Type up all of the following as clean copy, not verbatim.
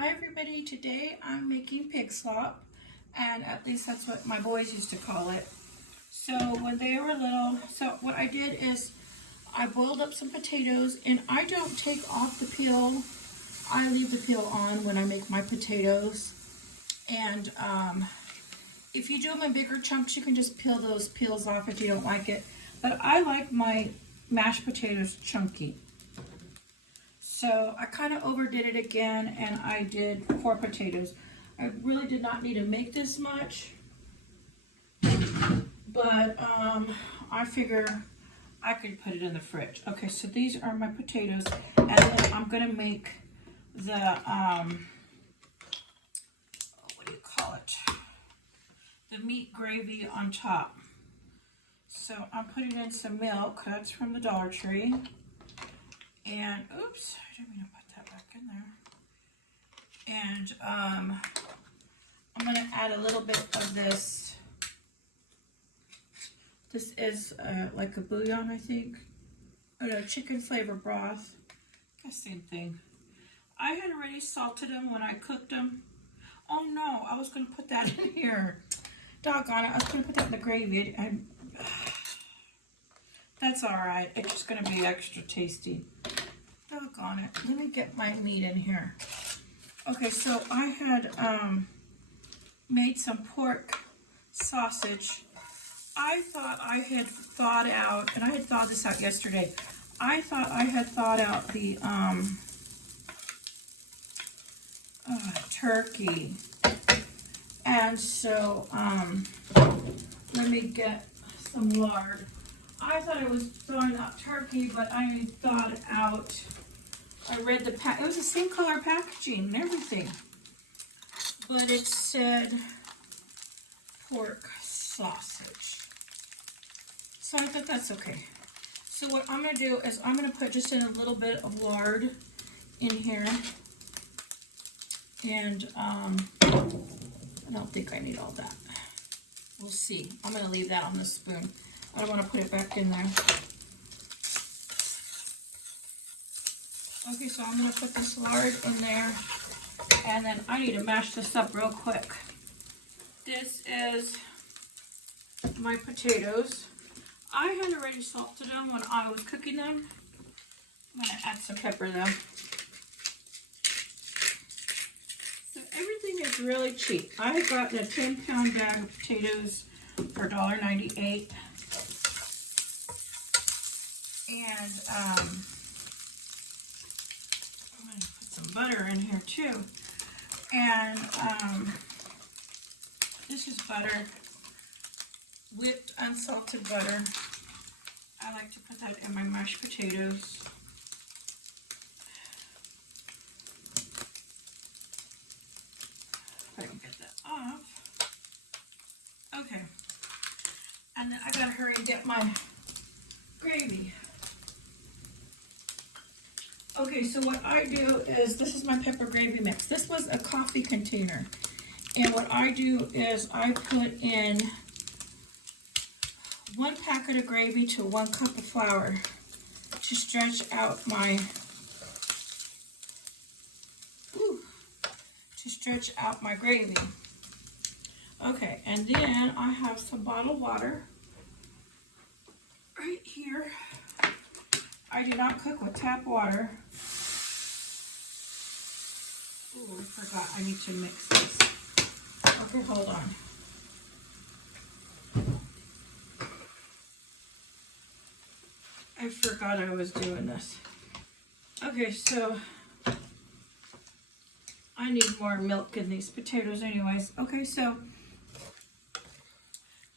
Hi everybody, today I'm making pig slop, and at least that's what my boys used to call it. So when they were little, so what I did is I boiled up some potatoes, and I don't take off the peel. I leave the peel on when I make my potatoes. And if you do them in bigger chunks, you can just peel those peels off if you don't like it. But I like my mashed potatoes chunky. So I kind of overdid it again, and I did 4 potatoes. I really did not need to make this much, but I figure I could put it in the fridge. Okay, so these are my potatoes, and then I'm gonna make the, what do you call it? The meat gravy on top. So I'm putting in some milk, that's from the Dollar Tree. And, oops, I didn't mean to put that back in there. And I'm going to add a little bit of this. This is like a bouillon, I think. Oh no, chicken flavor broth. I guess same thing. I had already salted them when I cooked them. Oh no, I was going to put that in here. Doggone it, I was going to put that in the gravy. That's alright, it's just going to be extra tasty. Doggone it. Let me get my meat in here. Okay, so I had made some pork sausage. I thought I had thawed out, and I had thawed this out yesterday. I thought I had thawed out the turkey. And so, let me get some lard. I thought I was thawing out turkey, but I thawed out. I read the pack. It was the same color packaging and everything, but it said pork sausage. So I thought that's okay. So what I'm going to do is I'm going to put just in a little bit of lard in here, and I don't think I need all that. We'll see. I'm going to leave that on the spoon. I don't want to put it back in there. Okay, so I'm going to put this lard in there, and then I need to mash this up real quick. This is my potatoes. I had already salted them when I was cooking them. I'm going to add some pepper though. So everything is really cheap. I had gotten a 10-pound bag of potatoes for $1.98. And I'm going to put some butter in here too. And this is butter, whipped unsalted butter. I like to put that in my mashed potatoes. If I can get that off. Okay. And then I gotta hurry and get my gravy. Okay, so what I do is, this is my pepper gravy mix. This was a coffee container. And what I do is I put in 1 packet of gravy to 1 cup of flour to stretch out my gravy. Okay, and then I have some bottled water right here. I do not cook with tap water. Oh, I forgot I need to mix this. Okay, hold on. I forgot I was doing this. Okay, so I need more milk in these potatoes anyways. Okay, so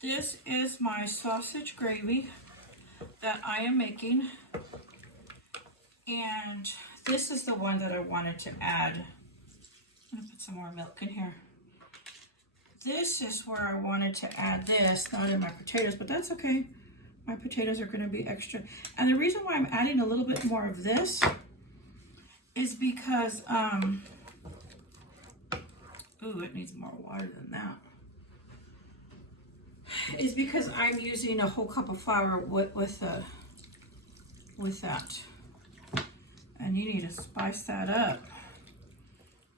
this is my sausage gravy that I am making. And this is the one that I wanted to add. I'm going to put some more milk in here. This is where I wanted to add this, not in my potatoes, but that's okay. My potatoes are going to be extra. And the reason why I'm adding a little bit more of this is because, ooh, it needs more water than that. Is because I'm using a whole cup of flour with that. And you need to spice that up.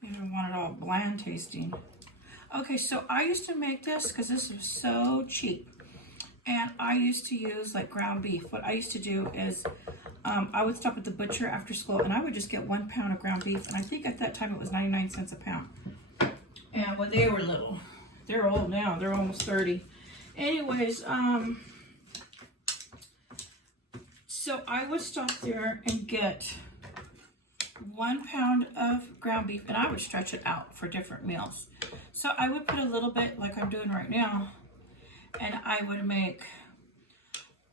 You don't want it all bland tasting. Okay, so I used to make this because this was so cheap. And I used to use like ground beef. What I used to do is I would stop at the butcher after school and I would just get 1 pound of ground beef. And I think at that time it was 99 cents a pound. And when they were little, they're old now, they're almost 30. Anyways, so I would stop there and get 1 pound of ground beef and I would stretch it out for different meals. So I would put a little bit like I'm doing right now, and I would make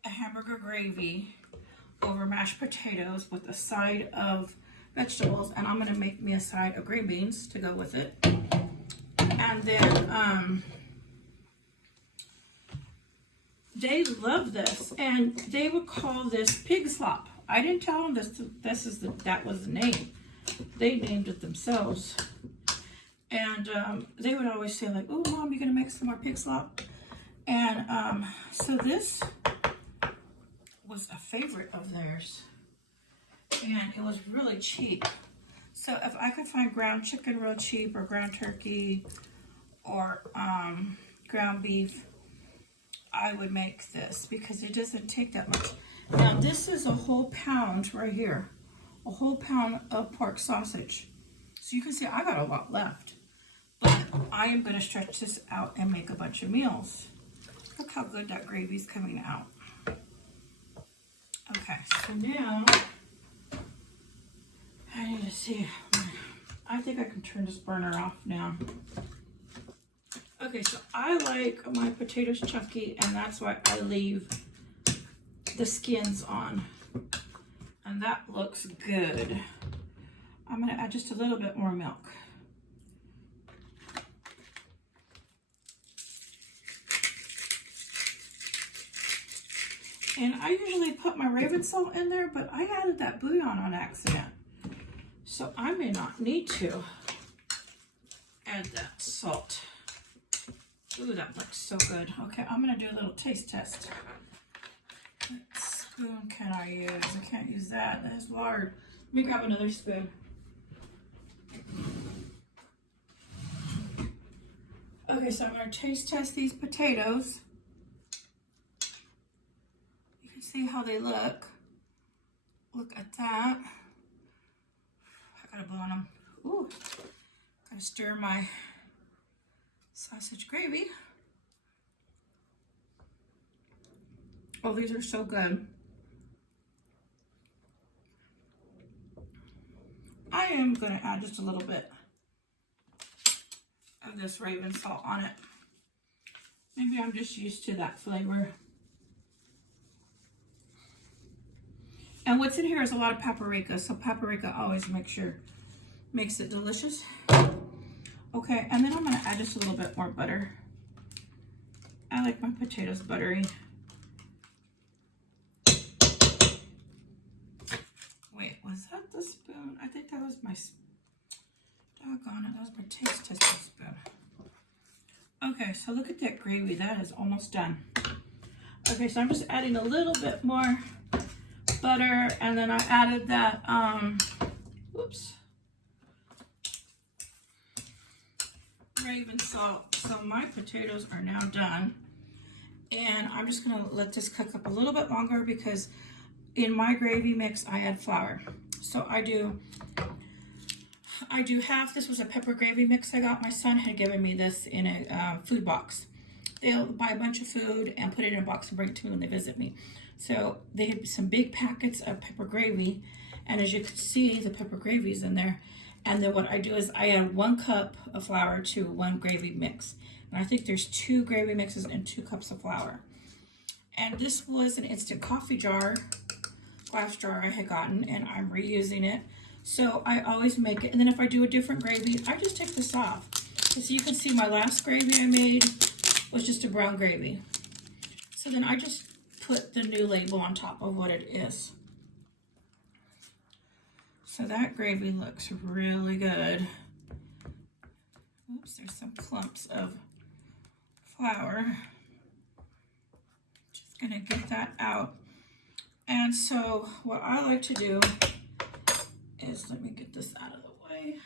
a hamburger gravy over mashed potatoes with a side of vegetables, and I'm gonna make me a side of green beans to go with it. And then they love this, and they would call this pig slop. I didn't tell them that was the name. They named it themselves. And they would always say like, "Oh, Mom, you gonna make some more pig slop?" And so this was a favorite of theirs, and it was really cheap. So if I could find ground chicken real cheap, or ground turkey, or ground beef, I would make this because it doesn't take that much. Now this is a whole pound right here, a whole pound of pork sausage. So you can see I got a lot left, but I am going to stretch this out and make a bunch of meals. Look how good that gravy's coming out. Okay, so now I need to see. I think I can turn this burner off now. Okay, so I like my potatoes chunky, and that's why I leave the skins on. And that looks good. I'm going to add just a little bit more milk. And I usually put my Raven salt in there, but I added that bouillon on accident. So I may not need to add that salt. Ooh, that looks so good. Okay, I'm gonna do a little taste test. What spoon can I use? I can't use that, that's lard. Let me grab another spoon. Okay, so I'm gonna taste test these potatoes. You can see how they look. Look at that. I gotta blow on them. Ooh, gotta stir my sausage gravy. Oh, these are so good. I am gonna add just a little bit of this Raven salt on it. Maybe I'm just used to that flavor. And what's in here is a lot of paprika, so paprika always makes it delicious. Okay, and then I'm gonna add just a little bit more butter. I like my potatoes buttery. Wait, was that the spoon? I think that was my, doggone it, that was my taste testing spoon. Okay, so look at that gravy, that is almost done. Okay, so I'm just adding a little bit more butter, and then I added that, Raven salt. So my potatoes are now done, and I'm just gonna let this cook up a little bit longer because in my gravy mix I add flour. So I do half. This was a pepper gravy mix I got. My son had given me this in a food box. They'll buy a bunch of food and put it in a box and bring it to me when they visit me. So they had some big packets of pepper gravy, and as you can see, the pepper gravy is in there. And then what I do is I add 1 cup of flour to 1 gravy mix. And I think there's 2 gravy mixes and 2 cups of flour. And this was an instant coffee jar, glass jar I had gotten, and I'm reusing it. So I always make it, and then if I do a different gravy, I just take this off. So you can see my last gravy I made was just a brown gravy. So then I just put the new label on top of what it is. So that gravy looks really good. Oops, there's some clumps of flour. Just gonna get that out. And so what I like to do is, let me get this out of the way.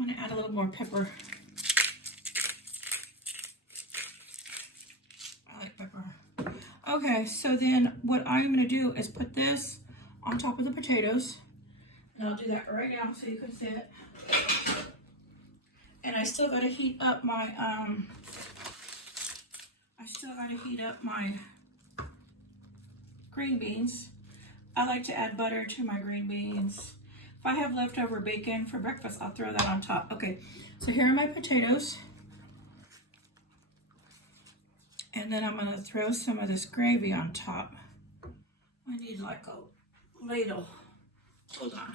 I'm gonna add a little more pepper. I like pepper. Okay, so then what I'm gonna do is put this on top of the potatoes. And I'll do that right now so you can see it. And I still gotta heat up my, green beans. I like to add butter to my green beans. If I have leftover bacon for breakfast, I'll throw that on top. Okay, so here are my potatoes. And then I'm gonna throw some of this gravy on top. I need like a ladle. Hold on.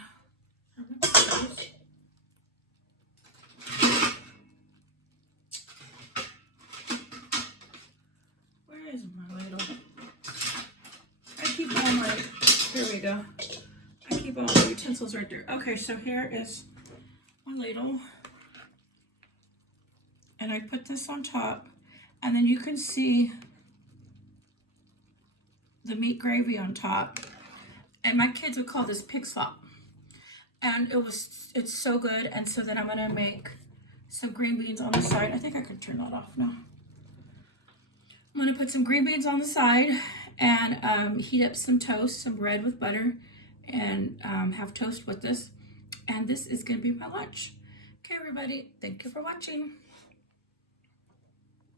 Where is my ladle? I keep all my, here we go. I keep all my utensils right there. Okay, so here is my ladle. And I put this on top. And then you can see the meat gravy on top. And my kids would call this pig slop. And it's so good. And so then I'm gonna make some green beans on the side. I think I could turn that off now. I'm gonna put some green beans on the side and heat up some toast, some bread with butter, and have toast with this. And this is gonna be my lunch. Okay, everybody, thank you for watching.